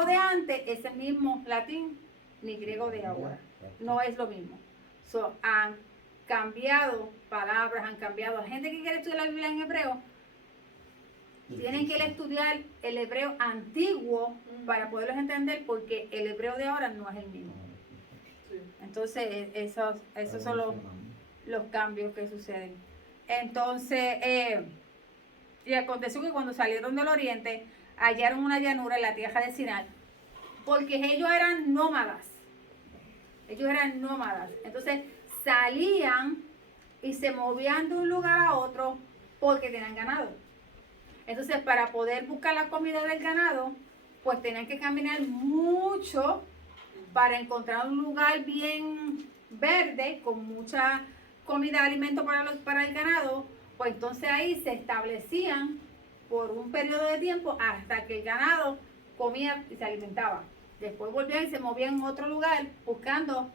griego de antes es el mismo latín ni griego de ahora. No es lo mismo. Han cambiado palabras, han cambiado. La gente que quiere estudiar la Biblia en hebreo, tienen que estudiar el hebreo antiguo para poderlos entender, porque el hebreo de ahora no es el mismo. Entonces, esos son los cambios que suceden. Entonces, y aconteció que cuando salieron del oriente, hallaron una llanura en la tierra de Sinai, porque ellos eran nómadas. Entonces, salían y se movían de un lugar a otro porque tenían ganado. Entonces, para poder buscar la comida del ganado, pues tenían que caminar mucho para encontrar un lugar bien verde, con mucha comida, alimento para el ganado. Pues entonces ahí se establecían por un periodo de tiempo hasta que el ganado comía y se alimentaba. Después volvían y se movían en otro lugar buscando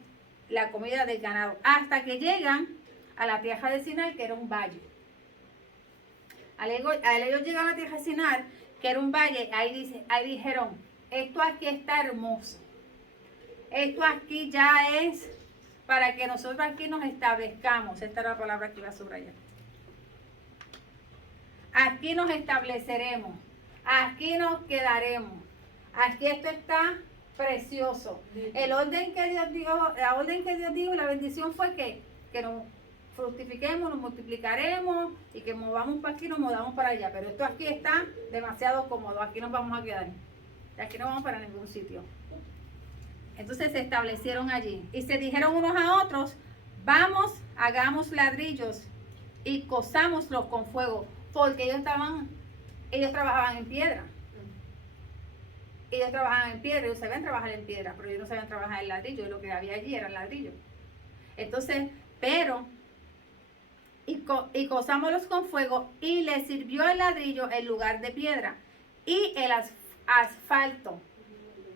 la comida del ganado, hasta que llegan a la tierra de Sinai, que era un valle. Al ellos llegan a la tierra de Sinai, que era un valle, ahí dijeron, esto aquí está hermoso. Esto aquí ya es para que nosotros aquí nos establezcamos. Esta era la palabra que iba a subrayar. Aquí nos estableceremos. Aquí nos quedaremos. Aquí esto está precioso. El orden que Dios dijo, y la bendición fue que nos fructifiquemos, nos multiplicaremos y que movamos para aquí, nos movamos para allá. Pero esto aquí está demasiado cómodo. Aquí nos vamos a quedar. Y aquí no vamos para ningún sitio. Entonces se establecieron allí y se dijeron unos a otros, vamos, hagamos ladrillos y cosámoslos con fuego, porque ellos trabajaban en piedra. Ellos sabían trabajar en piedra, pero ellos no sabían trabajar en ladrillo, y lo que había allí era el ladrillo. Entonces, y cosámoslos con fuego, y les sirvió el ladrillo en lugar de piedra, y el asfalto.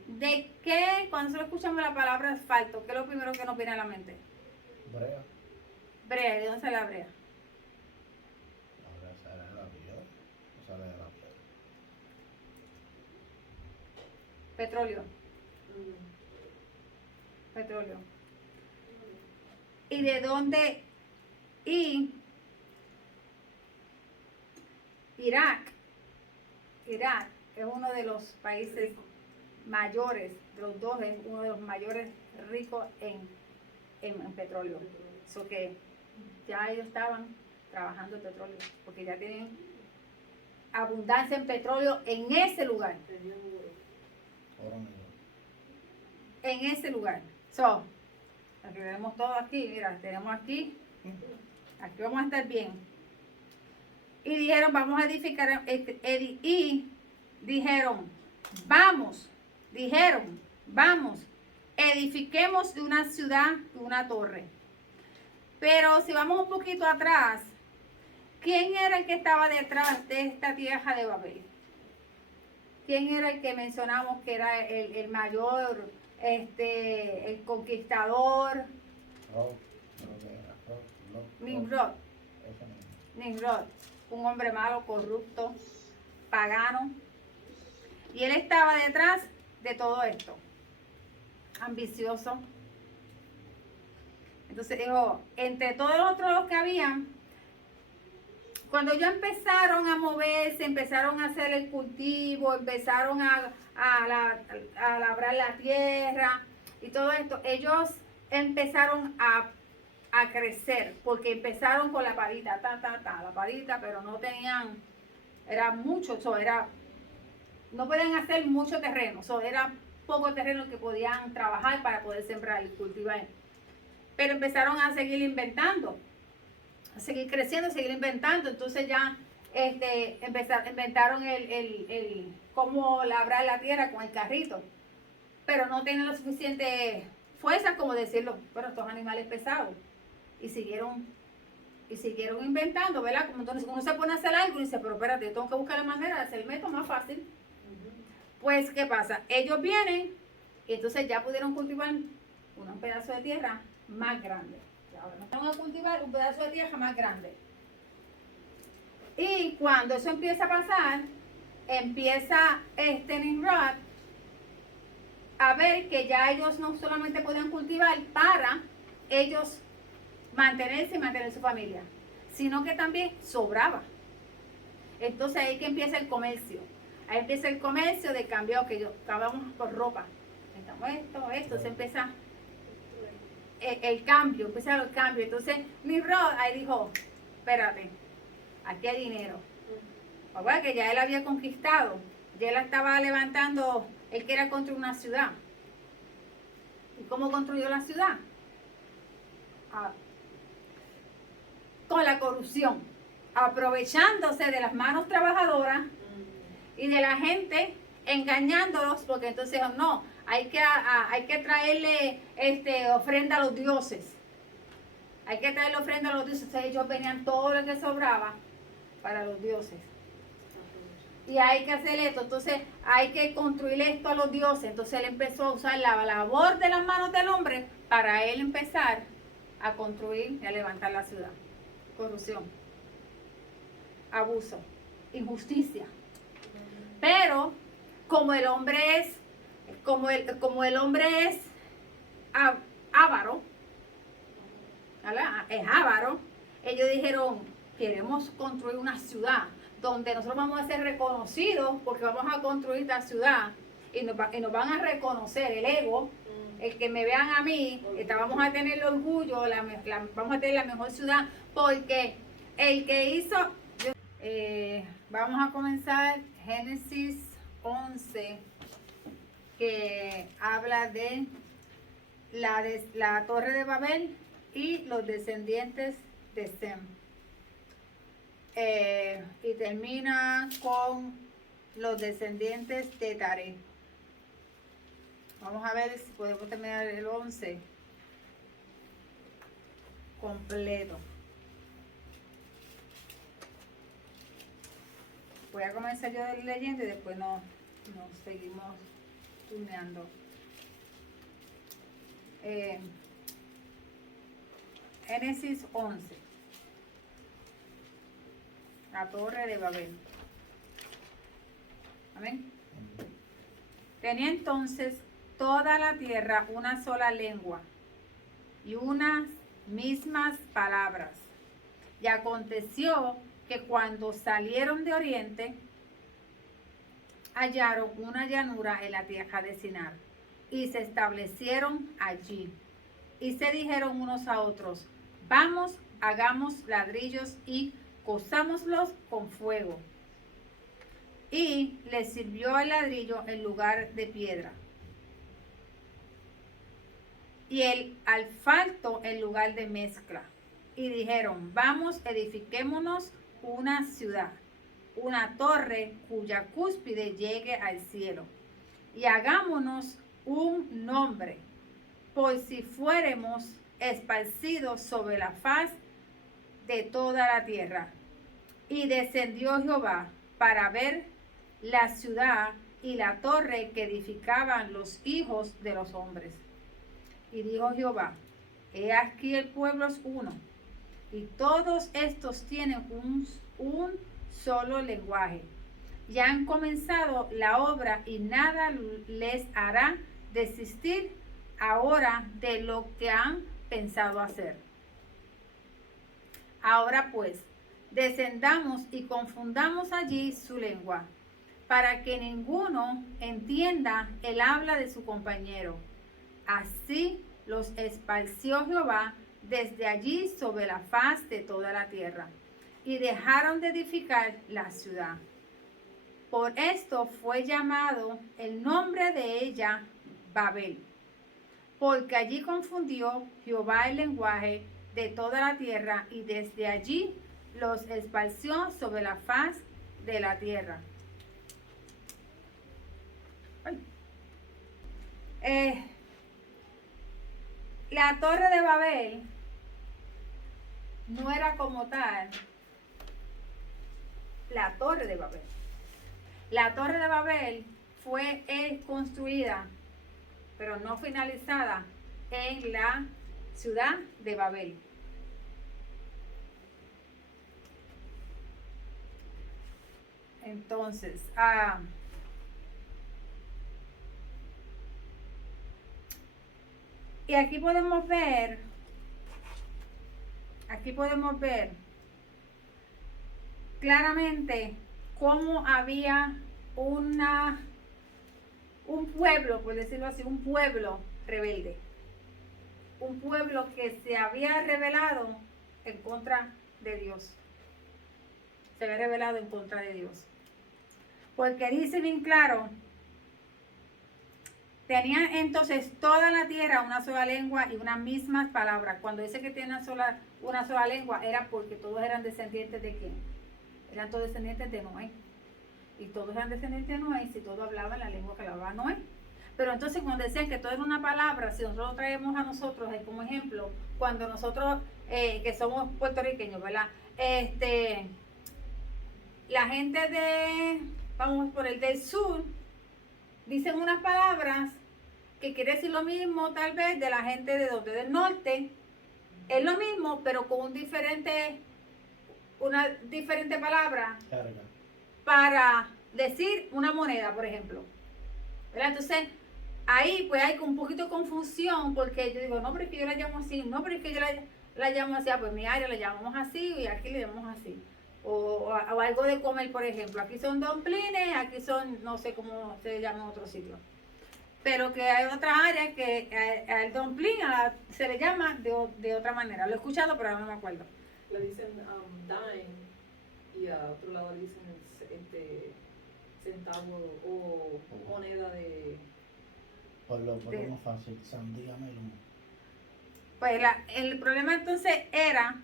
¿De qué? Cuando nosotros escuchamos la palabra asfalto, ¿qué es lo primero que nos viene a la mente? Brea. Brea, ¿de dónde sale la brea? La brea sale de la piedra, no sale de la piedra. Petróleo. Petróleo. ¿Y de dónde? Y Irak es uno de los países mayores, de los dos es uno de los mayores ricos en petróleo. Eso que ya ellos estaban trabajando el petróleo, porque ya tienen abundancia en petróleo en ese lugar. En ese lugar. Aquí tenemos todo aquí, mira, tenemos aquí vamos a estar bien. Y dijeron, vamos a edificar, y dijeron, vamos, edifiquemos de una ciudad, una torre. Pero si vamos un poquito atrás, ¿quién era el que estaba detrás de esta tierra de Babel? ¿Quién era el que mencionamos que era el mayor, el conquistador? Nimrod. Nimrod, un hombre malo, corrupto, pagano. Y él estaba detrás de todo esto, ambicioso. Entonces dijo, entre todos los otros que habían, cuando ellos empezaron a moverse, empezaron a hacer el cultivo, empezaron a labrar la tierra y todo esto, ellos empezaron a crecer, porque empezaron con la parita, la parita, pero no tenían, era mucho, no podían hacer mucho terreno, era poco terreno que podían trabajar para poder sembrar y cultivar. Pero empezaron a seguir inventando, a seguir creciendo, a seguir inventando. Entonces ya inventaron el cómo labrar la tierra con el carrito, pero no tienen la suficiente fuerza como decirlo, pero estos animales pesados. Y siguieron inventando, ¿verdad? Como entonces uno se pone a hacer algo y dice, pero espérate, yo tengo que buscar la manera de hacer el método más fácil. Pues, ¿qué pasa? Ellos vienen y entonces ya pudieron cultivar un pedazo de tierra más grande. Y ahora no van a cultivar un pedazo de tierra más grande. Y cuando eso empieza a pasar, empieza Nimrod a ver que ya ellos no solamente podían cultivar para ellos mantenerse y mantener su familia, sino que también sobraba. Entonces ahí que empieza el comercio. Ahí empieza el comercio de cambio, que yo acabamos por ropa. Esto, se empieza el cambio, empieza el cambio. Entonces mi Rod ahí dijo, espérate, aquí hay dinero. Bueno, que ya él había conquistado, ya él estaba levantando, él quería construir una ciudad. ¿Y cómo construyó la ciudad? Ah, con la corrupción, aprovechándose de las manos trabajadoras y de la gente, engañándolos, porque entonces no, hay que traerle ofrenda a los dioses. Hay que traerle ofrenda a los dioses. Entonces ellos venían todo lo que sobraba para los dioses. Y hay que hacer esto, entonces hay que construir esto a los dioses. Entonces él empezó a usar la labor de las manos del hombre para él empezar a construir y a levantar la ciudad. Corrupción, abuso, injusticia. Pero como el hombre es, como el hombre es avaro, ¿verdad? Es avaro, ellos dijeron, queremos construir una ciudad donde nosotros vamos a ser reconocidos porque vamos a construir esta ciudad y nos van a reconocer el ego, el que me vean a mí, vamos a tener el orgullo, vamos a tener la mejor ciudad, porque el que hizo, vamos a comenzar Génesis 11, que habla de la torre de Babel y los descendientes de Sem. Y termina con los descendientes de Taré. Vamos a ver si podemos terminar el 11 completo. Voy a comenzar yo leyendo y después nos seguimos turneando. Génesis 11. La torre de Babel. Amén. Tenía entonces toda la tierra una sola lengua y unas mismas palabras. Y aconteció que cuando salieron de oriente, hallaron una llanura en la tierra de Sinar y se establecieron allí. Y se dijeron unos a otros, vamos, hagamos ladrillos y cozámoslos con fuego. Y les sirvió el ladrillo en lugar de piedra, y el asfalto en lugar de mezcla. Y dijeron, vamos, edifiquémonos una ciudad, una torre cuya cúspide llegue al cielo, y hagámonos un nombre, por si fuéremos esparcidos sobre la faz de toda la tierra. Y descendió Jehová para ver la ciudad y la torre que edificaban los hijos de los hombres. Y dijo Jehová, he aquí el pueblo es uno, y todos estos tienen un solo lenguaje. Ya han comenzado la obra y nada les hará desistir ahora de lo que han pensado hacer. Ahora pues, descendamos y confundamos allí su lengua, para que ninguno entienda el habla de su compañero. Así los esparció Jehová desde allí sobre la faz de toda la tierra, y dejaron de edificar la ciudad. Por esto fue llamado el nombre de ella Babel, porque allí confundió Jehová el lenguaje de toda la tierra, y desde allí los esparció sobre la faz de la tierra. La torre de Babel no era como tal la torre de Babel. La torre de Babel fue construida, pero no finalizada, en la ciudad de Babel. Entonces, Y aquí podemos ver claramente cómo había un pueblo, por decirlo así, un pueblo rebelde. Un pueblo que se había rebelado en contra de Dios. Se había rebelado en contra de Dios. Porque dice bien claro, tenían entonces toda la tierra una sola lengua y unas mismas palabras. Cuando dice que tienen una sola lengua, era porque todos eran descendientes de ¿quién? Eran todos descendientes de Noé. Y todos eran descendientes de Noé, y si todos hablaban la lengua que hablaba Noé. Pero entonces cuando decían que todo era una palabra, si nosotros traemos a nosotros como ejemplo, cuando nosotros que somos puertorriqueños, ¿verdad? La gente vamos por el del sur, dicen unas palabras que quiere decir lo mismo tal vez de la gente del norte. Es lo mismo, pero con una diferente palabra Carga. para decir una moneda, por ejemplo. ¿Verdad? Entonces, ahí pues hay un poquito de confusión porque yo digo, no, pero es que yo la llamo así, no, pero es que yo la llamo así, pues en mi área la llamamos así y aquí le llamamos así. O algo de comer, por ejemplo. Aquí son dumplings, aquí son, no sé cómo se llama en otro sitio. Pero que hay otras áreas que al dumpling se le llama de otra manera. Lo he escuchado, pero ahora no me acuerdo. Le dicen dime y a otro lado le dicen centavo o moneda de... Por lo más fácil, Sam, dígamelo. Pues el problema entonces era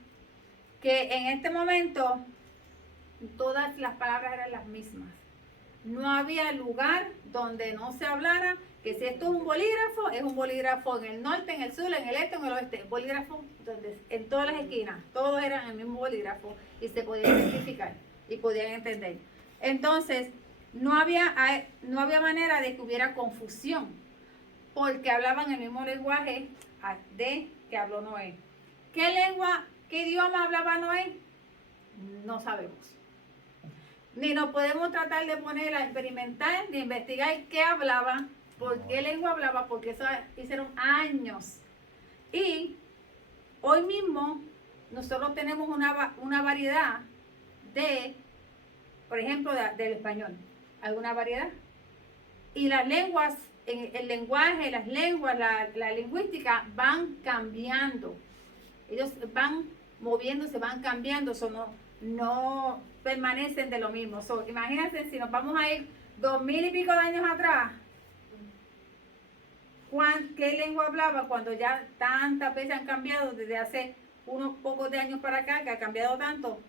que en este momento todas las palabras eran las mismas. No había lugar donde no se hablara que si esto es un bolígrafo en el norte, en el sur, en el este, en el oeste. Bolígrafo donde, en todas las esquinas, todos eran el mismo bolígrafo y se podía identificar y podían entender. Entonces, no había manera de que hubiera confusión, porque hablaban el mismo lenguaje de que habló Noé. ¿Qué idioma hablaba Noé? No sabemos. Ni nos podemos tratar de poner a experimentar, ni investigar qué hablaba, por qué lengua hablaba, porque eso hicieron años. Y hoy mismo nosotros tenemos una variedad por ejemplo, del español. ¿Alguna variedad? Y las lenguas, el lenguaje, las lenguas, la lingüística van cambiando. Ellos van moviéndose, van cambiando, no permanecen de lo mismo. Imagínense si nos vamos a ir 2000 y pico de años atrás, ¿qué lengua hablaba cuando ya tantas veces han cambiado desde hace unos pocos de años para acá, que ha cambiado tanto?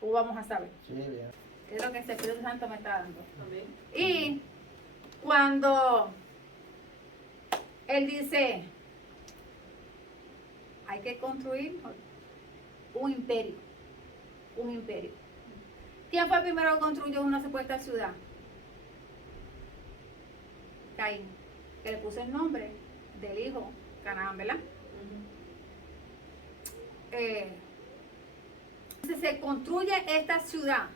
Pues vamos a saber. Sí, bien. Es lo que el Espíritu Santo me está dando. Amén. Y cuando Él dice, hay que construir un imperio. Un imperio. ¿Quién fue el primero que construyó una supuesta ciudad? Caín, que le puso el nombre del hijo Canaán, ¿verdad? Entonces se construye esta ciudad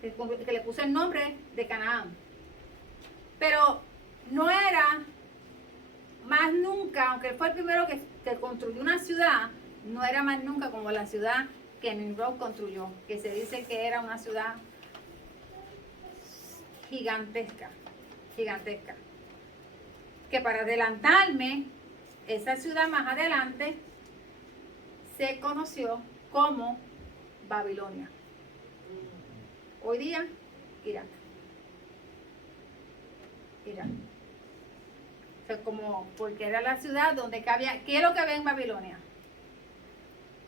que le puso el nombre de Canaán, pero no era más nunca, aunque fue el primero que construyó una ciudad, no era más nunca como la ciudad que Nimrod construyó, que se dice que era una ciudad gigantesca, que para adelantarme, esa ciudad más adelante se conoció como Babilonia. Hoy día, Irak. O sea, porque era la ciudad donde cabía. ¿Qué es lo que había en Babilonia?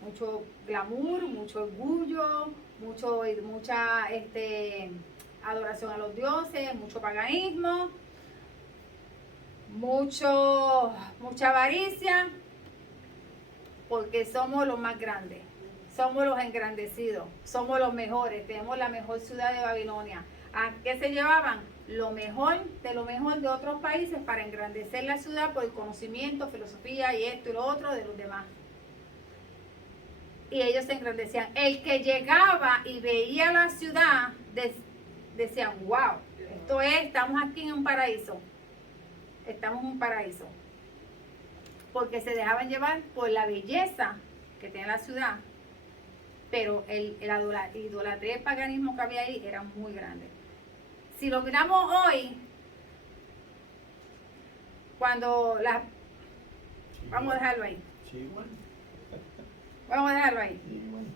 Mucho glamour, mucho orgullo, mucha adoración a los dioses, mucho paganismo, mucha avaricia, porque somos los más grandes. Somos los engrandecidos, somos los mejores, tenemos la mejor ciudad de Babilonia. ¿A qué se llevaban? Lo mejor de otros países para engrandecer la ciudad por el conocimiento, filosofía y esto y lo otro de los demás. Y ellos se engrandecían. El que llegaba y veía la ciudad, decían, wow, estamos aquí en un paraíso. Estamos en un paraíso. porque se dejaban llevar por la belleza que tenía la ciudad, pero la idolatría y el paganismo que había ahí era muy grande. Si lo miramos hoy, cuando las... Vamos a dejarlo ahí. Sí, bueno. Vamos a dejarlo ahí. Sí, bueno.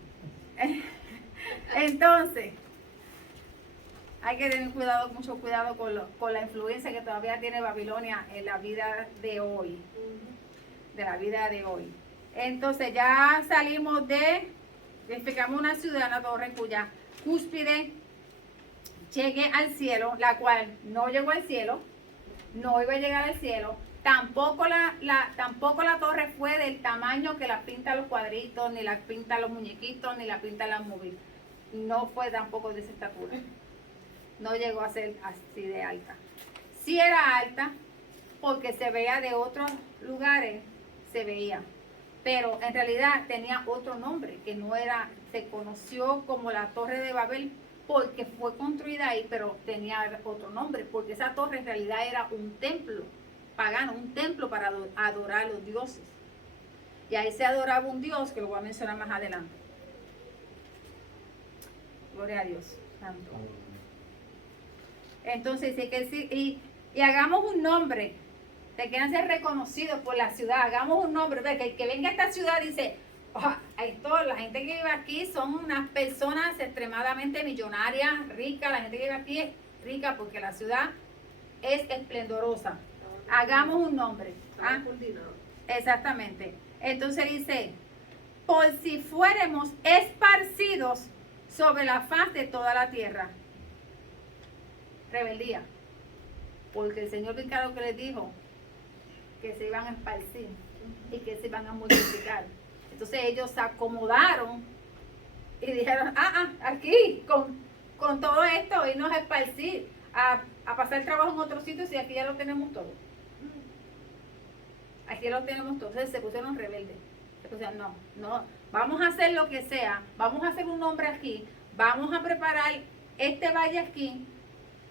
Entonces, hay que tener cuidado, mucho cuidado con la influencia que todavía tiene Babilonia en la vida de hoy. De la vida de hoy. Entonces, ya salimos edificamos una ciudad, una torre cuya cúspide llegue al cielo, la cual no llegó al cielo, no iba a llegar al cielo. Tampoco tampoco la torre fue del tamaño que la pintan los cuadritos, ni la pintan los muñequitos, ni la pintan las movies. No fue tampoco de esa estatura. No llegó a ser así de alta. Sí era alta porque se veía de otros lugares, se veía. Pero en realidad tenía otro nombre, que no era, se conoció como la Torre de Babel porque fue construida ahí, pero tenía otro nombre, porque esa torre en realidad era un templo pagano, un templo para adorar a los dioses. Y ahí se adoraba un dios que lo voy a mencionar más adelante. Gloria a Dios. Santo. Entonces dice que sí, y hagamos un nombre, que quieran ser reconocidos por la ciudad, hagamos un nombre, que el que venga a esta ciudad dice, la gente que vive aquí son unas personas extremadamente millonarias, ricas, la gente que vive aquí es rica porque la ciudad es esplendorosa. Hagamos un nombre. Exactamente. Entonces dice, por si fuéramos esparcidos sobre la faz de toda la tierra. Rebeldía. Porque el Señor bien claro que les dijo que se iban a esparcir y que se iban a multiplicar. Entonces ellos se acomodaron y dijeron, aquí, con todo esto, irnos a esparcir, a pasar trabajo en otros sitios y aquí ya lo tenemos todo. Aquí lo tenemos todo. Entonces se pusieron rebeldes. Se pusieron, no, vamos a hacer lo que sea, vamos a hacer un nombre aquí, vamos a preparar este valle aquí,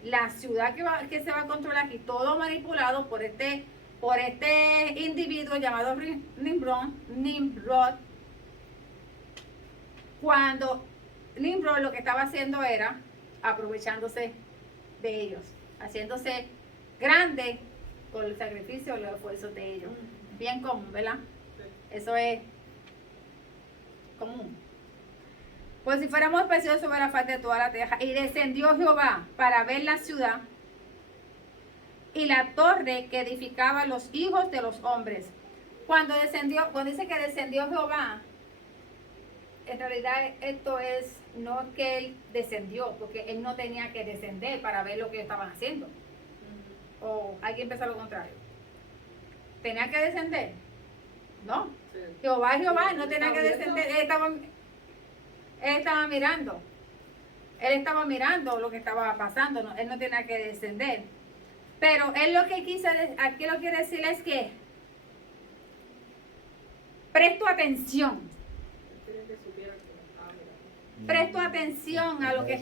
la ciudad que se va a controlar aquí, todo manipulado por este individuo llamado Nimrod. Cuando Nimrod lo que estaba haciendo era aprovechándose de ellos, haciéndose grande por el sacrificio y los esfuerzos de ellos. Bien común, ¿verdad? Eso es común. Pues si fuéramos especiales sobre la faz de toda la tierra, y descendió Jehová para ver la ciudad y la torre que edificaban los hijos de los hombres. Cuando dice que descendió Jehová, en realidad esto no es que él descendió, porque él no tenía que descender para ver lo que estaban haciendo. O hay que empezar lo contrario. ¿Tenía que descender? No. Sí. Jehová, no tenía que descender. Él estaba mirando. Él estaba mirando lo que estaba pasando. No, él no tenía que descender. Pero él lo que aquí lo quiere decir es que presto atención. Presto atención a lo que...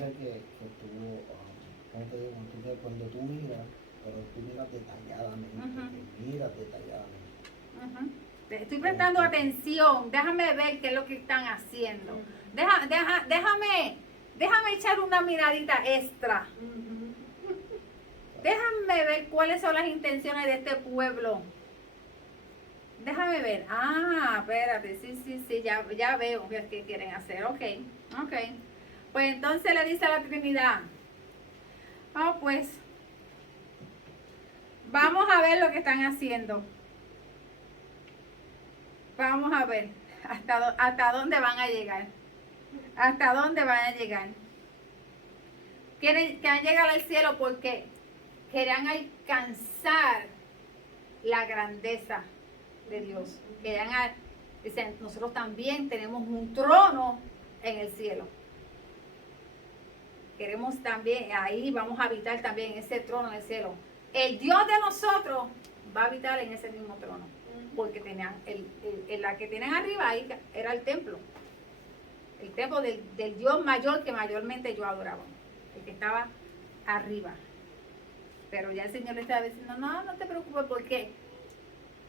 Cuando tú miras, pero tú miras detalladamente, miras detalladamente. Estoy prestando atención, déjame ver qué es lo que están haciendo. Déjame echar una miradita extra. Déjame ver cuáles son las intenciones de este pueblo. Déjame ver. Espérate, sí, ya veo qué quieren hacer. Ok. Pues entonces le dice a la Trinidad, pues vamos a ver lo que están haciendo. Vamos a ver hasta dónde van a llegar. Hasta dónde van a llegar. Quieren llegar al cielo porque querían alcanzar la grandeza de Dios. Dicen, nosotros también tenemos un trono en el cielo. Queremos también, ahí vamos a habitar también en ese trono en el cielo. El Dios de nosotros va a habitar en ese mismo trono. Porque tenían la que tienen arriba ahí era el templo. El templo del Dios mayor que mayormente yo adoraba. El que estaba arriba. Pero ya el Señor le estaba diciendo, no te preocupes porque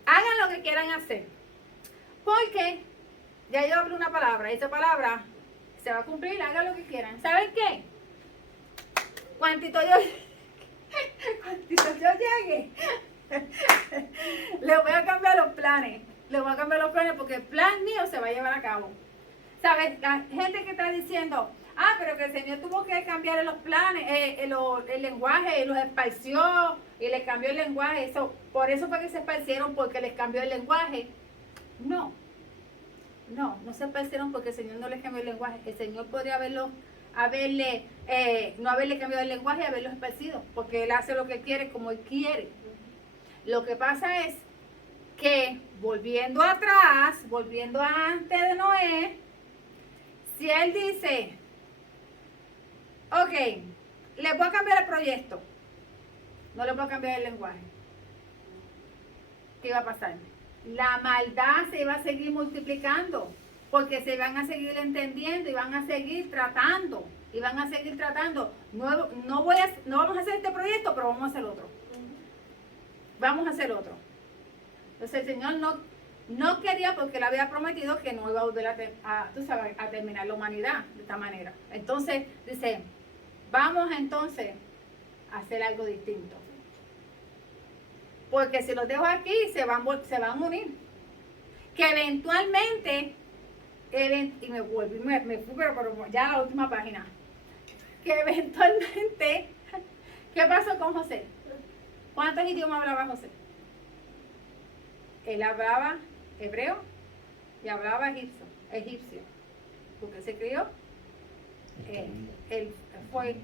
hagan lo que quieran hacer. Porque ya yo hablé una palabra, esa palabra se va a cumplir, hagan lo que quieran. ¿Saben qué? Cuantito yo llegue, le voy a cambiar los planes. Le voy a cambiar los planes porque el plan mío se va a llevar a cabo. ¿Sabes? La gente que está diciendo, pero que el Señor tuvo que cambiar los planes, el lenguaje, los esparció y les cambió el lenguaje. Por eso fue que se esparcieron, porque les cambió el lenguaje. No se esparcieron porque el Señor no les cambió el lenguaje. El Señor podría no haberle cambiado el lenguaje y haberlos esparcido, porque Él hace lo que quiere como Él quiere. Lo que pasa es que, volviendo atrás, volviendo antes de Noé, si Él dice, ok, le voy a cambiar el proyecto, no le voy a cambiar el lenguaje, ¿qué va a pasar? La maldad se va a seguir multiplicando, porque se van a seguir entendiendo y van a seguir tratando, No vamos a hacer este proyecto, pero vamos a hacer otro. Vamos a hacer otro. Entonces el Señor no quería, porque Él había prometido que no iba a volver a terminar la humanidad de esta manera. Entonces dice, vamos entonces a hacer algo distinto. Porque si los dejo aquí, se van a unir. Que eventualmente, y me fui, pero ya a la última página. Que eventualmente, ¿qué pasó con José? ¿Cuántos idiomas hablaba José? Él hablaba hebreo y hablaba egipcio. Porque se crió, él fue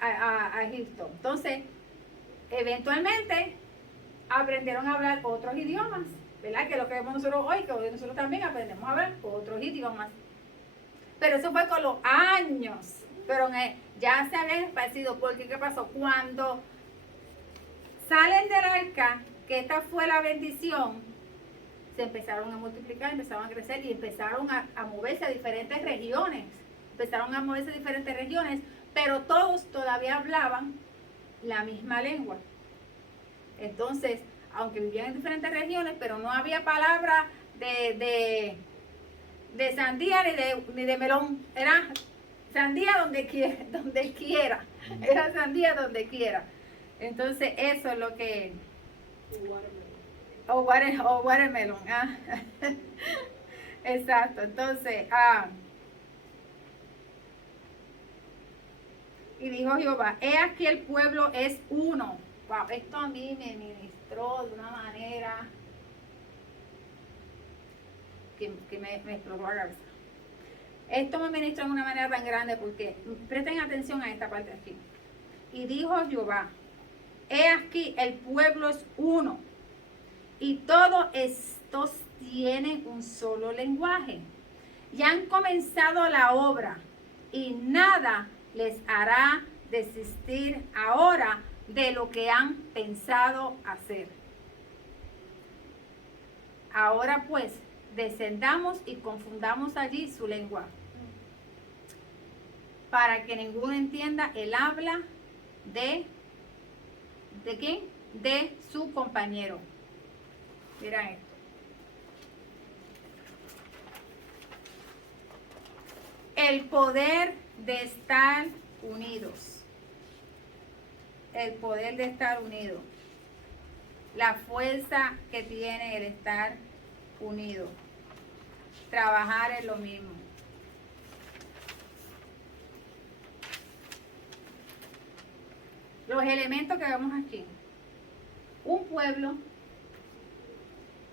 a Egipto. Entonces, eventualmente, aprendieron a hablar otros idiomas, ¿verdad? Que lo que vemos nosotros hoy, que hoy nosotros también aprendemos a hablar otros idiomas. Pero eso fue con los años. Pero ya se habían esparcido. Porque ¿qué pasó? Cuando salen del arca, que esta fue la bendición, se empezaron a multiplicar, empezaron a crecer y empezaron a moverse a diferentes regiones. Pero todos todavía hablaban la misma lengua. Entonces, aunque vivían en diferentes regiones, pero no había palabra de sandía ni de melón. Era sandía donde quiera. Era sandía donde quiera. Entonces, eso es lo que... O watermelon. Exacto. Entonces, y dijo Jehová, he aquí el pueblo es uno. Wow, esto a mí me ministró de una manera que me explotó la cabeza. Esto me ministró de una manera tan grande porque presten atención a esta parte de aquí. Y dijo Jehová, he aquí el pueblo es uno y todos estos tienen un solo lenguaje y han comenzado la obra y nada les hará desistir ahora de lo que han pensado hacer. Ahora pues, descendamos y confundamos allí su lengua, para que ninguno entienda el habla ¿de quién? De su compañero. Mira esto. El poder de estar unidos. El poder de estar unidos. La fuerza que tiene el estar unido. Trabajar en lo mismo. Los elementos que vemos aquí. Un pueblo,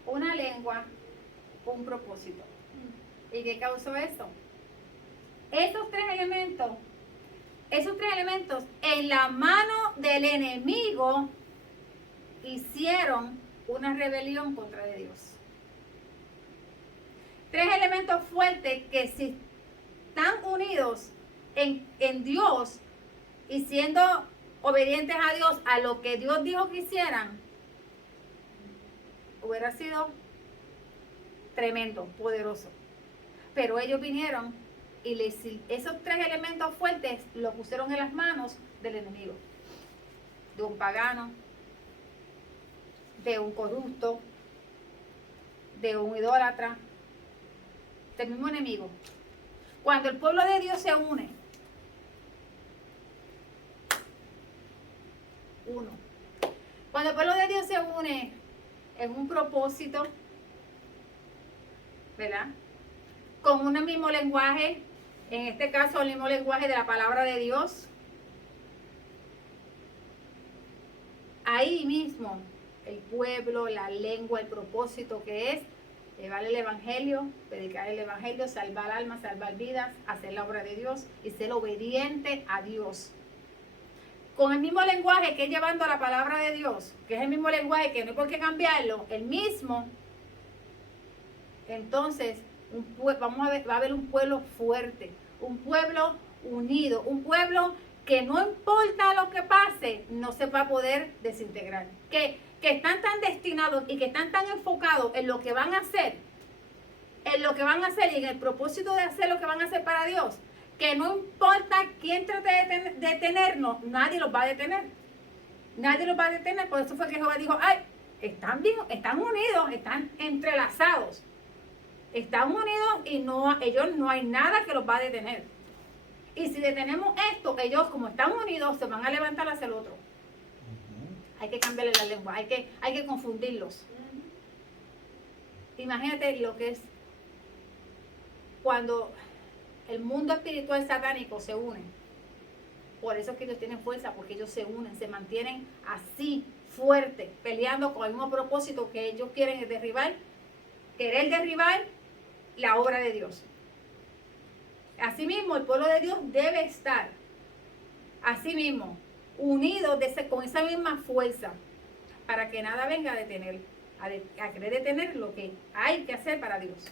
una lengua, un propósito. ¿Y qué causó eso? Esos tres elementos en la mano del enemigo hicieron una rebelión contra Dios. Tres elementos fuertes que si están unidos en Dios y siendo obedientes a Dios, a lo que Dios dijo que hicieran, hubiera sido tremendo, poderoso. Pero ellos vinieron y esos tres elementos fuertes los pusieron en las manos del enemigo, de un pagano, de un corrupto, de un idólatra, del mismo enemigo. Cuando el pueblo de Dios se une, cuando el pueblo de Dios se une en un propósito, ¿verdad? Con un mismo lenguaje, en este caso el mismo lenguaje de la palabra de Dios, ahí mismo el pueblo, la lengua, el propósito que es llevar el evangelio, predicar el evangelio, salvar almas, salvar vidas, hacer la obra de Dios y ser obediente a Dios. Con el mismo lenguaje que es llevando la palabra de Dios, que es el mismo lenguaje que no hay por qué cambiarlo, el mismo, entonces va a haber un pueblo fuerte, un pueblo unido, un pueblo que no importa lo que pase, no se va a poder desintegrar. Que están tan destinados y que están tan enfocados en lo que van a hacer, y en el propósito de hacer lo que van a hacer para Dios, que no importa quién trate de detenernos, nadie los va a detener. Nadie los va a detener. Por eso fue que Jehová dijo, ay, están están unidos, están entrelazados. Están unidos y ellos no hay nada que los va a detener. Y si detenemos esto, ellos como están unidos se van a levantar hacia el otro. Hay que cambiarle la lengua, hay que confundirlos. Imagínate lo que es cuando el mundo espiritual satánico se une. Por eso es que ellos tienen fuerza, porque ellos se unen, se mantienen así, fuertes, peleando con el mismo propósito que ellos quieren querer derribar la obra de Dios. Asimismo, el pueblo de Dios debe estar, asimismo, unido con esa misma fuerza, para que nada venga a detener, a querer detener lo que hay que hacer para Dios.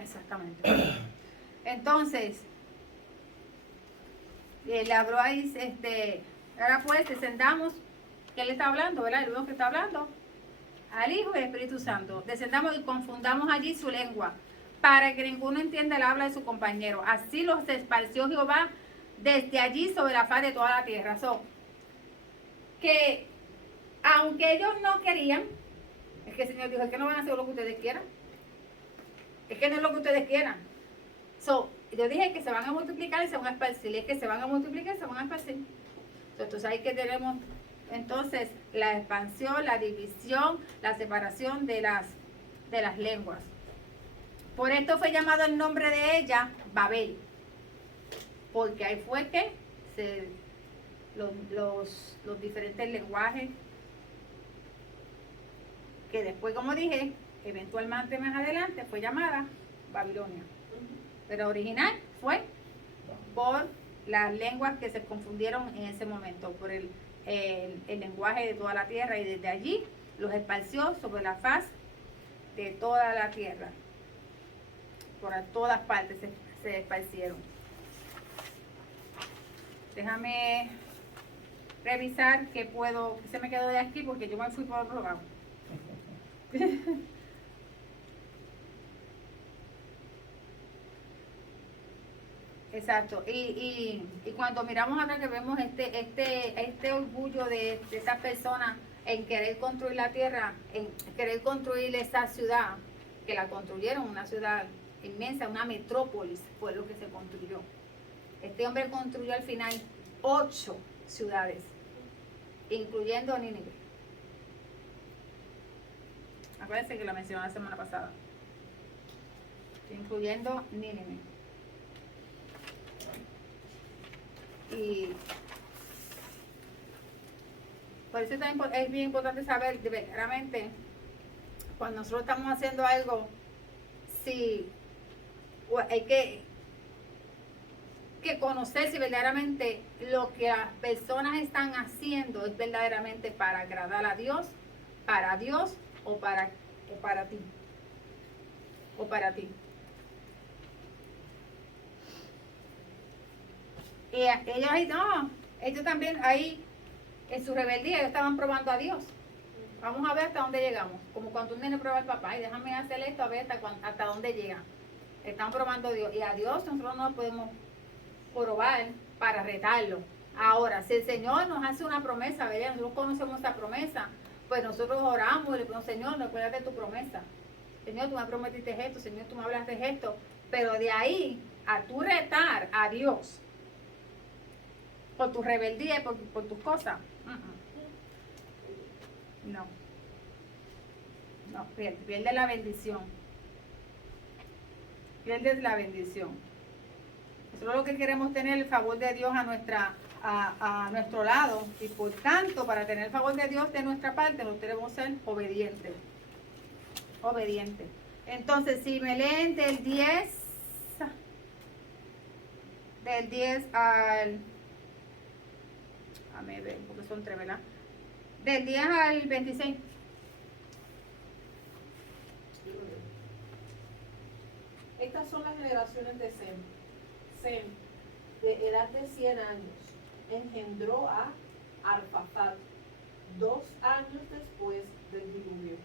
Exactamente. Entonces, le habló ahí, ahora pues, descendamos, que él está hablando, ¿verdad? El mismo que está hablando, al Hijo y al Espíritu Santo. Descendamos y confundamos allí su lengua, para que ninguno entienda el habla de su compañero. Así los esparció Jehová desde allí sobre la faz de toda la tierra. Que aunque ellos no querían, es que el Señor dijo, es que no van a hacer lo que ustedes quieran. Es que no es lo que ustedes quieran. Yo dije que se van a multiplicar y se van a esparcir. Y es que se van a multiplicar y se van a esparcir. Entonces ahí que tenemos entonces la expansión, la división, la separación de las lenguas. Por esto fue llamado el nombre de ella Babel. Porque ahí fue que los diferentes lenguajes, que después, como dije, eventualmente más adelante fue llamada Babilonia. Pero original fue por las lenguas que se confundieron en ese momento, por el lenguaje de toda la tierra, y desde allí los esparció sobre la faz de toda la tierra. Por todas partes se esparcieron. Déjame revisar qué se me quedó de aquí, porque yo me fui por otro lado. Exacto, y cuando miramos acá, que vemos este orgullo de esas personas en querer construir la tierra, en querer construir esa ciudad, que la construyeron, una ciudad inmensa, una metrópolis, fue lo que se construyó. Este hombre construyó al final 8 ciudades, incluyendo Nínive. Acuérdense que lo mencioné la semana pasada, incluyendo Nínive. Y por eso es bien importante saber verdaderamente, cuando nosotros estamos haciendo algo, si hay que conocer si verdaderamente lo que las personas están haciendo es verdaderamente para agradar a Dios, para Dios o para ti. O para ti. Y ellos también ahí, en su rebeldía, ellos estaban probando a Dios. Vamos a ver hasta dónde llegamos. Como cuando un nene prueba al papá, y déjame hacer esto a ver hasta dónde llega. Están probando a Dios. Y a Dios nosotros no podemos probar para retarlo. Ahora, si el Señor nos hace una promesa, ¿verdad? Nosotros conocemos esa promesa, pues nosotros oramos y le decimos, Señor, recuérdate de tu promesa. Señor, tú me prometiste esto, Señor, tú me hablaste de esto. Pero de ahí a tú retar a Dios por tu rebeldía y por tus cosas, no. No, pierde la bendición. Pierdes la bendición. Nosotros lo que queremos tener el favor de Dios a nuestro lado, y por tanto, para tener el favor de Dios de nuestra parte, nosotros debemos ser obedientes. Obedientes. Entonces, si me leen del 10 al, a ver, porque son 3, ¿verdad? Del 10 al 26. Estas son las generaciones de Sem. Sem, de edad de 100 años, engendró a Arphaxad 2 años después del diluvio.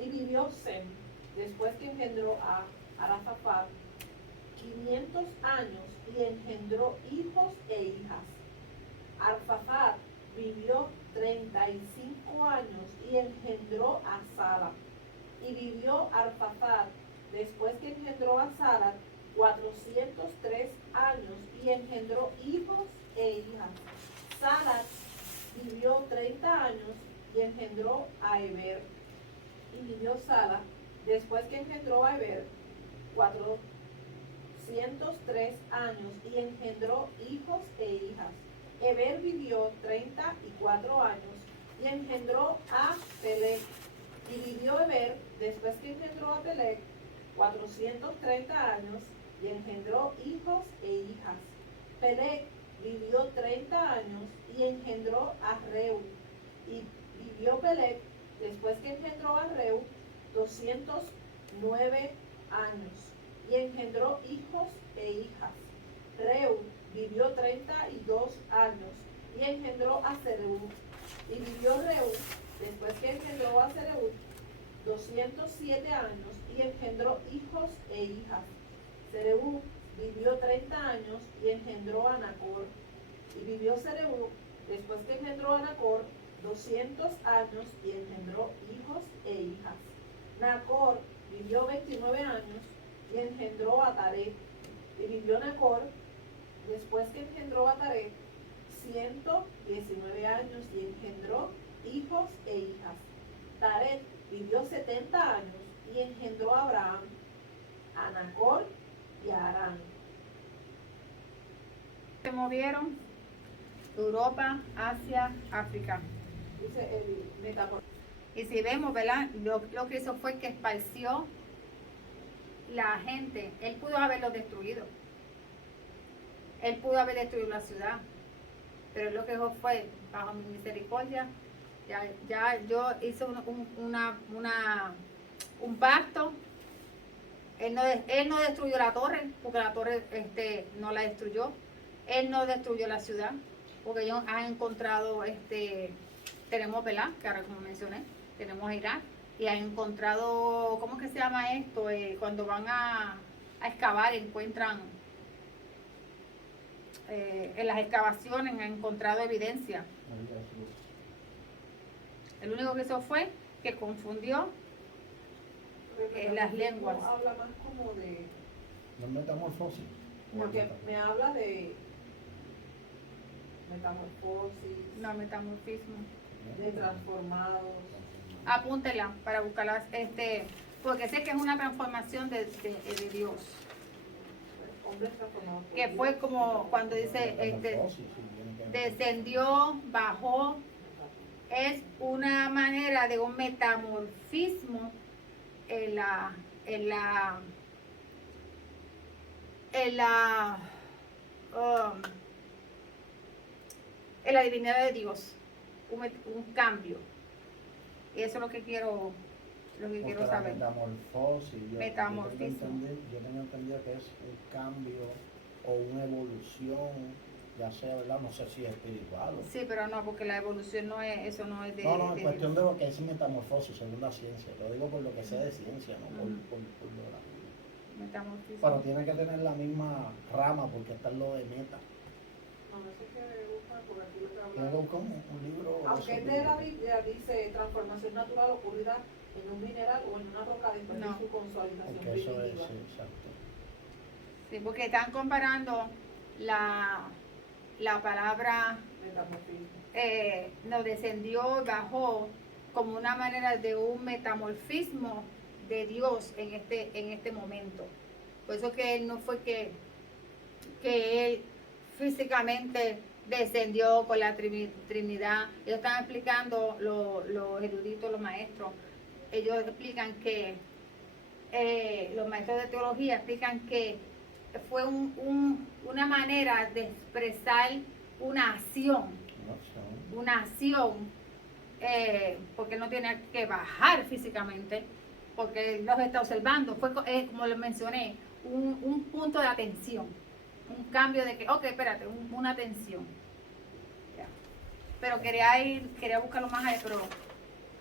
Y vivió Sem, después que engendró a Arphaxad, 500 años y engendró hijos e hijas. Arphaxad vivió 35 años y engendró a Sala. Y vivió Arphaxad, después que engendró a Sara, 403 años y engendró hijos e hijas. Sara vivió 30 años y engendró a Eber. Y vivió Sara, después que engendró a Eber, 403 años y engendró hijos e hijas. Eber vivió 34 años y engendró a Peleg. Y vivió Eber, después que engendró a Peleg, 430 años y engendró hijos e hijas. Peleg vivió 30 años y engendró a Reu. Y vivió Peleg, después que engendró a Reu, 209 años y engendró hijos e hijas. Reu vivió 32 años y engendró a Serug. Y vivió Reu, después que engendró a Serug, 207 años y engendró hijos e hijas. Serug vivió 30 años y engendró a Nacor. Y vivió Serug, después que engendró a Nacor, 200 años y engendró hijos e hijas. Nacor vivió 29 años y engendró a Taret. Y vivió Nacor, después que engendró a Taret, 119 años y engendró hijos e hijas. Taret vivió 70 años y engendró a Abraham, a Nacor y a Harán. Se movieron Europa, Asia, África. Dice el metamorfosis. Y si vemos, ¿verdad? Lo que hizo fue que esparció la gente. Él pudo haberlo destruido. Él pudo haber destruido la ciudad. Pero lo que hizo fue, bajo mi misericordia, ya yo hice un pacto. Él no destruyó la torre, porque la torre no la destruyó. Él no destruyó la ciudad, porque ellos han encontrado, tenemos, ¿verdad? Que ahora como mencioné, tenemos Irak, y han encontrado, ¿cómo que se llama esto? Cuando van a excavar, encuentran, en las excavaciones han encontrado evidencia. El único que hizo fue que confundió las lenguas. Habla más como de... No es metamorfosis. Porque me habla de metamorfosis, No, metamorfismo. de transformados. Apúntela para buscarlas, porque sé que es una transformación de Dios. Hombres transformados. por Que Dios. fue como cuando dice, Metamorfosis, sí, tiene que ver. descendió, bajó. Es una manera de un metamorfismo en la divinidad de Dios, un cambio. Y eso es lo que quiero Porque la saber. metamorfosis, Metamorfismo. yo tengo entendido que es un cambio o una evolución, ya sea, ¿verdad? No sé si es espiritual o... Sí, pero no, porque la evolución no es, eso no es de... No, en de- cuestión de lo que es metamorfosis, según la ciencia. Lo digo por lo que sé de ciencia, no por, Ujú. por lo de la... metamorfismo. Pero tiene que tener la misma rama porque está en lo de meta. No, eso que busca por aquí lo que Tiene que habla. buscar un libro. de Aunque esos es de la libros. Biblia, dice transformación natural ocurrida en un mineral o en una roca después No. de su consolidación Porque eso es, primitiva. sí, exacto. Sí, porque están comparando la palabra Metamorfismo. nos descendió, bajó como una manera de un metamorfismo de Dios en este momento. Por eso que él no fue que él físicamente descendió con la Trinidad. Ellos están explicando, los eruditos, los maestros, ellos explican que, los maestros de teología explican que fue una manera de expresar una acción, porque no tiene que bajar físicamente, porque él los está observando. Fue, como les mencioné, un punto de atención, un cambio de que, ok, espérate, una atención. Ya. Pero quería buscarlo más allá, pero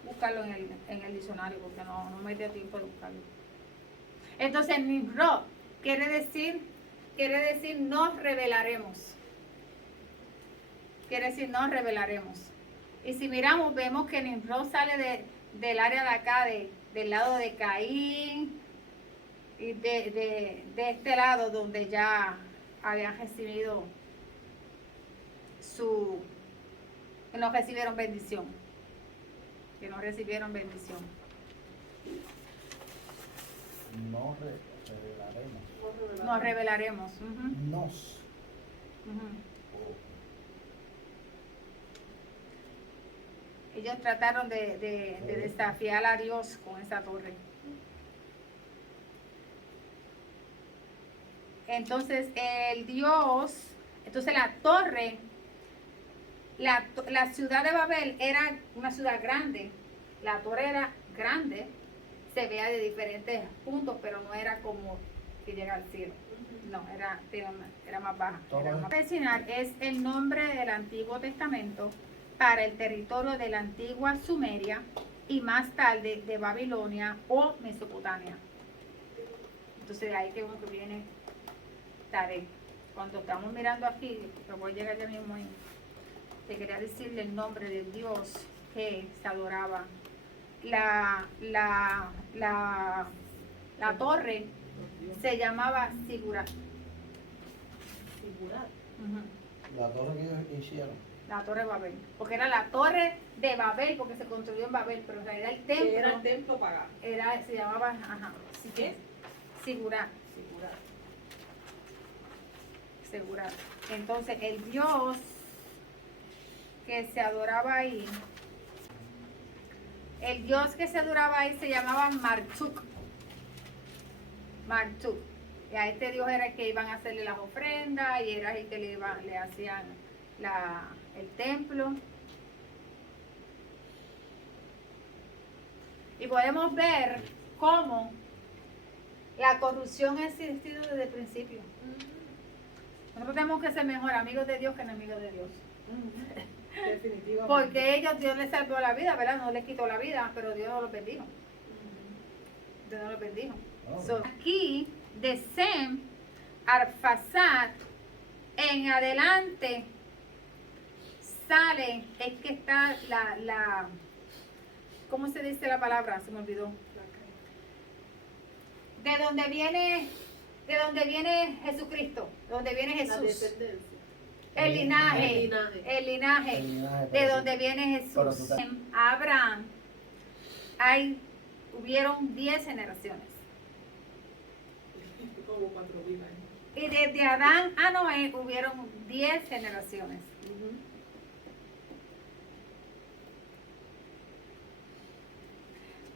buscarlo en el diccionario, porque no me dio tiempo de buscarlo. Entonces, Nimrod quiere decir nos revelaremos. Quiere decir nos revelaremos. Y si miramos, vemos que Nimrod sale del área de acá, del lado de Caín, y de este lado donde ya habían recibido que no recibieron bendición. Que no recibieron bendición. Nos revelaremos. Nos revelaremos. Nos. Ellos trataron de desafiar a Dios con esa torre. Entonces, la torre, la ciudad de Babel era una ciudad grande. La torre era grande, se veía de diferentes puntos, pero no era como que llega al cielo. No, era más baja. Vecinal es el nombre del Antiguo Testamento para el territorio de la antigua Sumeria y más tarde de Babilonia o Mesopotamia. Entonces de ahí que viene Taré. Cuando estamos mirando aquí, que voy a llegar ya mismo ahí, te quería decirle el nombre del Dios que se adoraba. La torre se llamaba Sigurat. La torre que ellos hicieron. La torre de Babel, porque era la torre de Babel, porque se construyó en Babel, pero en realidad el templo Era el templo pagano. se llamaba, ¿Qué? Sigurat. Sigurat. Entonces el Dios que se adoraba ahí, se llamaba Marduk. Y a este Dios era el que iban a hacerle las ofrendas y era el que le hacían el templo. Y podemos ver cómo la corrupción ha existido desde el principio. Nosotros tenemos que ser mejor amigos de Dios que enemigos de Dios. Definitivamente. Porque Dios les salvó la vida, ¿verdad? No les quitó la vida, pero Dios no los bendijo. Dios no los bendijo. Aquí, de Sem, Arfasat, en adelante, sale, es que está ¿cómo se dice la palabra? Se me olvidó. De donde viene Jesucristo, de donde viene La Jesús. descendencia. El linaje. De donde viene Pero Jesús. tú te- Abraham, hubieron 10 generaciones. Como 4.000 años. Y desde Adán a Noé hubieron 10 generaciones.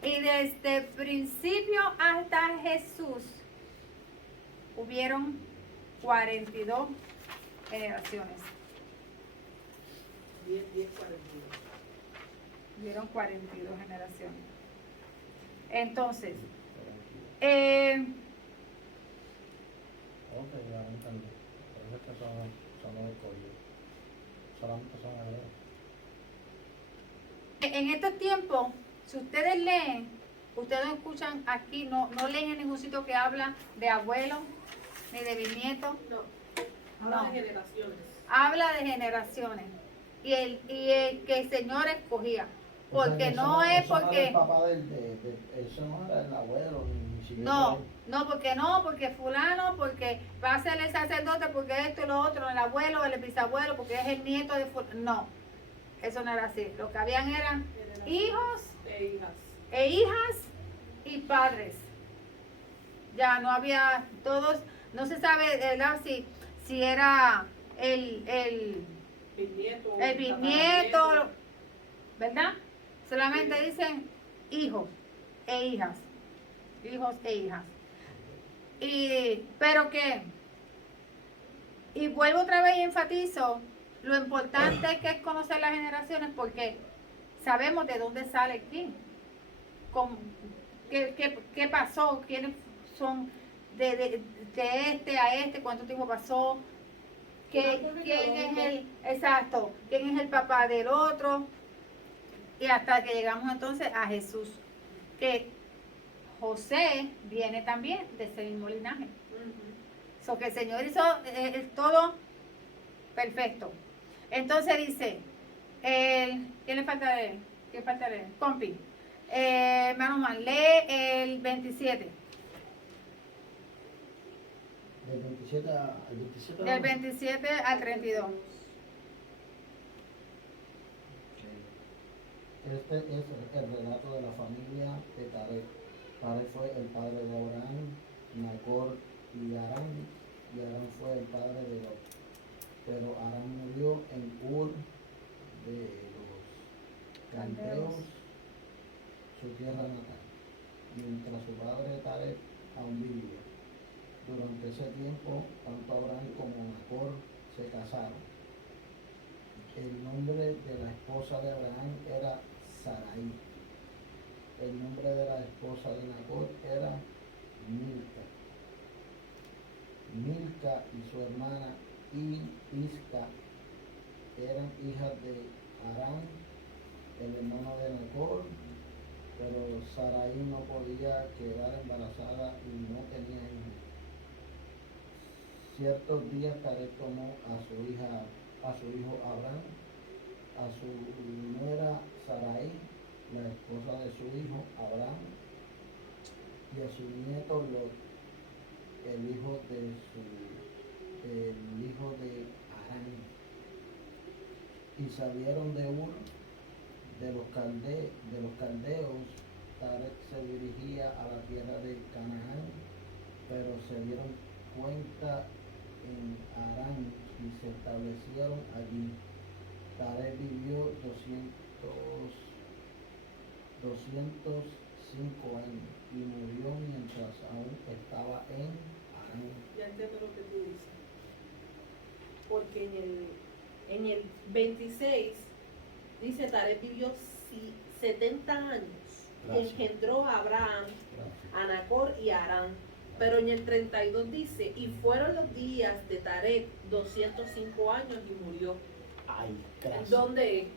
Y desde el principio hasta Jesús hubieron 42 generaciones. 10, 42. Hubieron 42 generaciones. Entonces, Ok, ya no entendí. Por eso es que son los escogidos. Solamente son hebreos. en estos tiempos, si ustedes leen, ustedes escuchan aquí, no leen en ningún sitio que habla de abuelos ni de bisnietos. No. Habla No. de generaciones. habla de generaciones y el que el Señor escogía. O sea, Porque eso no es eso no era porque... el papá eso no era el abuelo, ni siquiera No, él. no, porque fulano, porque va a ser el sacerdote, porque esto y lo otro, el abuelo, el bisabuelo, porque es el nieto de fulano. No, eso no era así. Lo que habían eran hijos E hijas. e hijas y padres. Ya no había todos, no se sabe, ¿verdad? Si era Bisnieto. el bisnieto, ¿verdad? Solamente dicen hijos e hijas. Hijos e hijas. Pero que, y vuelvo otra vez y enfatizo, lo importante que es conocer las generaciones porque sabemos de dónde sale quién, qué pasó, quiénes son de este a este, cuánto tiempo pasó, quién es exacto, quién es el papá del otro, y hasta que llegamos entonces a Jesús, que José viene también de ese mismo linaje. So que el Señor hizo todo perfecto. Entonces dice, ¿quién le falta leer? ¿Qué falta leer? Compi. Hermano Man, lee el 27. Del 27 al 27. Del 27 al 32. Este es el relato de la familia de Tarek. Tarek fue el padre de Abraham, Nacor y Harán, y Harán fue el padre de Lot. Pero Harán murió en Ur de los Caldeos, su tierra natal, mientras su padre Tarek aún vivía. Durante ese tiempo, tanto Abraham como Nacor se casaron. El nombre de la esposa de Abraham era Sarai. El nombre de la esposa de Nacor era Milca. Milca y su hermana Isca eran hijas de Harán, el hermano de Nacor, pero Sarai no podía quedar embarazada y no tenía hijos. Ciertos días Tarek tomó a su hijo Abraham, a su nuera Sarai, la esposa de su hijo Abraham, y a su nieto Lot, el hijo de Harán, y salieron de Ur de los caldeos. Tarek se dirigía a la tierra de Canaán, pero se dieron cuenta en Harán y se establecieron allí. Tarek vivió 205 años y murió mientras aún estaba en Harán. Ya entiendo lo que tú dices. Porque en el 26 dice Tarek vivió 70 años y Gracias. engendró a Abraham, Gracias. a Nacor y a Harán. Pero en el 32 dice, y fueron los días de Tarek 205 años y murió. Ay, gracias. ¿Dónde?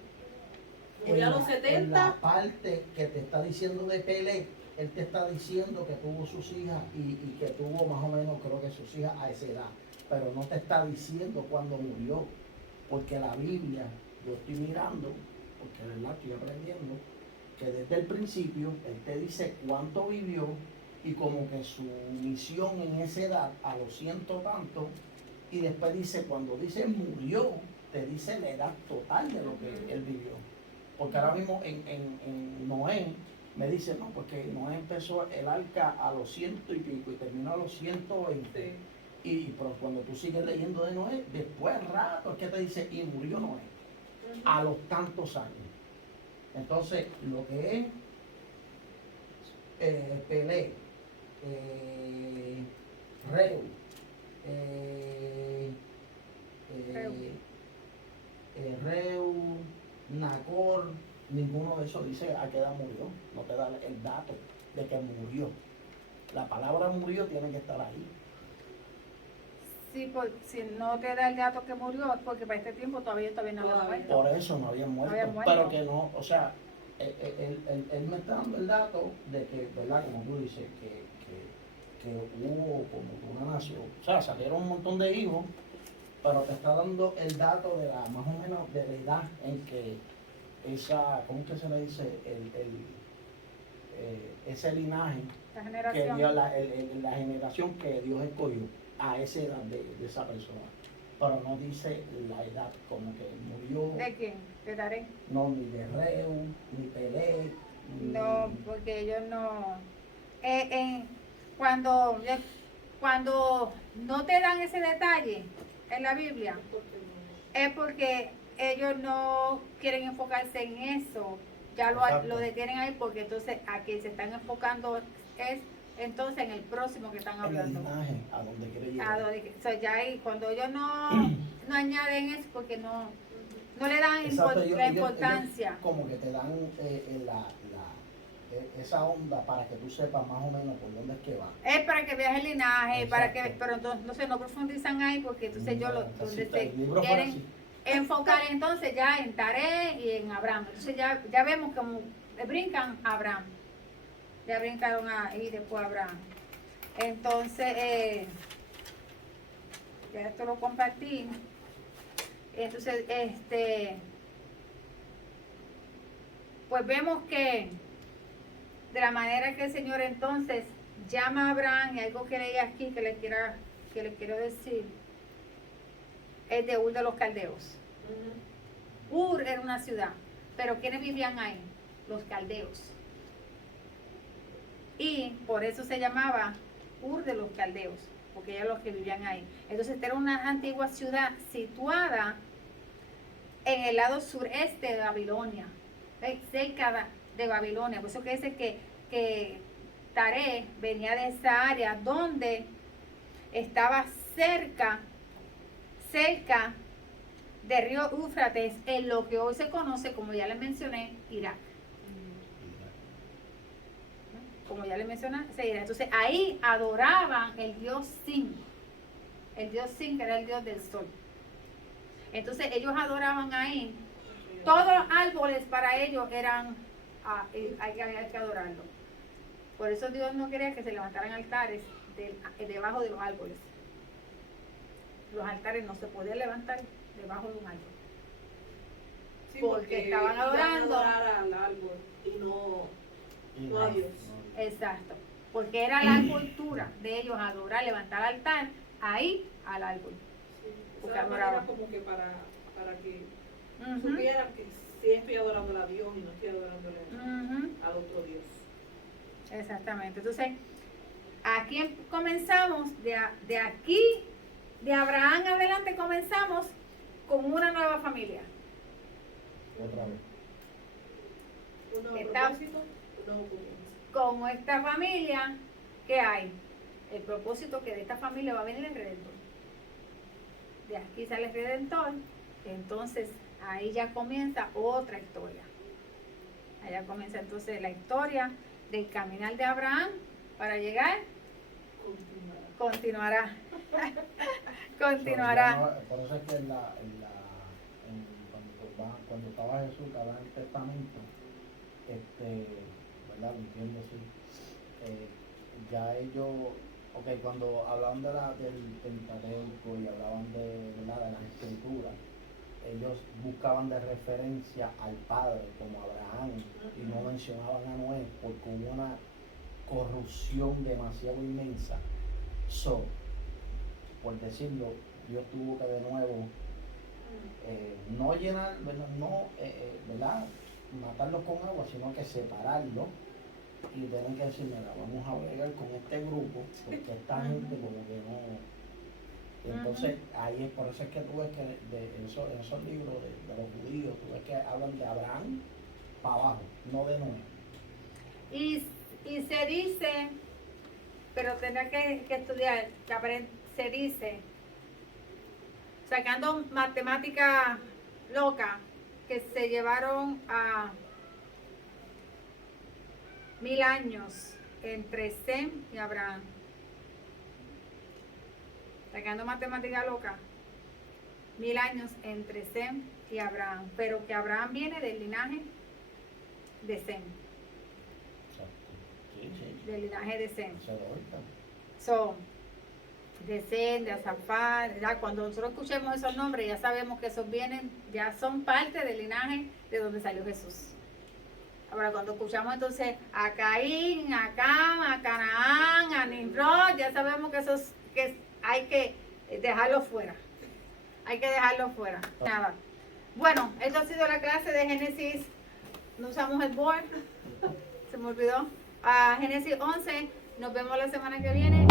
Murió a los En 70. la parte que te está diciendo de Pelé, él te está diciendo que tuvo sus hijas y que tuvo más o menos, creo que sus hijas a esa edad, pero no te está diciendo cuándo murió, porque la Biblia, yo estoy mirando, porque de verdad estoy aprendiendo, que desde el principio él te dice cuánto vivió y como que su misión en esa edad, a los ciento tantos, y después dice, cuando dice murió, te dice la edad total de lo que él vivió. Porque ahora mismo en Noé me dice, no, porque Noé empezó el arca a los 100 y pico y terminó a los 120. Sí. Pero cuando tú sigues leyendo de Noé, después rato es que te dice, y murió Noé a los tantos años. Entonces, lo que es Pelé, Reu, Reu, Nacor, ninguno de esos dice a qué edad murió, no te da el dato de que murió. La palabra murió tiene que estar ahí. Sí, si no te da el dato que murió, porque para este tiempo todavía no había muerto. Por eso no había muerto, No había muerto. pero que no, o sea, él me está dando el dato de que, ¿verdad? Como tú dices, que hubo como una nación, o sea, salieron un montón de hijos pero te está dando el dato de la, más o menos, de la edad en que esa, ¿cómo que se le dice? Ese linaje La que generación. Dios, la generación que Dios escogió a esa edad de esa persona. Pero no dice la edad, como que murió, ¿De quién? ¿De Taré? no, ni de Reu, ni Pelé, No, porque ellos no. Cuando, cuando no te dan ese detalle en la Biblia, Porque no. es porque ellos no quieren enfocarse en eso. Ya Exacto. lo detienen ahí porque entonces a quien se están enfocando es entonces en el próximo que están en el hablando. linaje a donde quiere Ah, llegar. ya ahí, cuando ellos no añaden eso porque no le dan Exacto, la importancia. ellos como que te dan esa onda para que tú sepas más o menos por dónde es que va. Es para que veas el linaje, para que, Exacto. pero entonces no profundizan ahí porque entonces yo No, donde si se el libro fuera quieren así. enfocar entonces ya en Taré y en Abraham. Entonces ya vemos como brincan a Abraham. Ya brincaron ahí después a Abraham. Entonces, ya esto lo compartí. Entonces, pues vemos que de la manera que el Señor entonces llama a Abraham, y algo que leí aquí que le quiero decir, es de Ur de los Caldeos. Ur era una ciudad, pero ¿quiénes vivían ahí? Los caldeos. Y por eso se llamaba Ur de los Caldeos, porque eran los que vivían ahí. Entonces era una antigua ciudad situada en el lado sureste de Babilonia, cerca de Babilonia. Por eso que dice que Taré venía de esa área donde estaba cerca del río Éufrates, en lo que hoy se conoce, como ya les mencioné, Irak. Como ya les mencioné, Irak. Entonces ahí adoraban el dios Sin, que era el dios del sol. Entonces ellos adoraban ahí. Todos los árboles para ellos eran, había que adorarlo. Por eso Dios no quería que se levantaran altares debajo de los árboles. Los altares no se podían levantar debajo de un árbol. Sí, porque estaban iban a adorando. adorar al árbol y no a Dios. Exacto. Porque era la cultura de ellos adorar, levantar altar ahí al árbol. Sí, Porque esa adoraban. manera como que para que Ujú, supieran que sí estoy adorando a Dios y no estoy adorándole ujú. al otro Dios. Exactamente. Entonces, aquí comenzamos, de aquí, de Abraham adelante comenzamos con una nueva familia. Otra vez. Un nuevo Está- propósito, un nuevo comienzo. Con esta familia, ¿qué hay? El propósito que de esta familia va a venir el Redentor. De aquí sale el Redentor, entonces ahí ya comienza otra historia. Allá comienza entonces la historia del caminar de Abraham para llegar, continuará. Continuará. Por eso es que cuando estaba Jesús, que habla en el testamento, ¿verdad? Lo entiendo así. Ya ellos, cuando hablaban del Pentateuco y hablaban ¿verdad? de las escrituras, ellos buscaban de referencia al Padre como Abraham y no mencionaban a Noé porque hubo una corrupción demasiado inmensa. Por decirlo, Dios tuvo que de nuevo no llenar, ¿verdad? Matarlos con agua, sino que separarlos y tener que decir, mira, vamos a bregar con este grupo porque esta gente como que no. Entonces ahí es por eso es que tú ves que en esos libros de los judíos tú ves que hablan de Abraham para abajo, no de Noé. Y se dice, pero tendrá que estudiar, se dice, sacando matemática loca, que se llevaron a 1000 años entre Sem y Abraham. Sacando matemática loca, 1000 años entre Sem y Abraham, pero que Abraham viene del linaje de Sem, Exacto. Sí. del linaje de Sem. Se lo ahorita. de Sem, de Azafat, ya cuando nosotros escuchemos esos nombres ya sabemos que esos vienen, ya son parte del linaje de donde salió Jesús. Ahora cuando escuchamos entonces a Caín, a Cam, a Canaán, a Nimrod, ya sabemos que esos que hay que dejarlo fuera. Hay que dejarlo fuera. Nada. Bueno, esto ha sido la clase de Génesis. No usamos el board. Se me olvidó. Génesis 11. Nos vemos la semana que viene.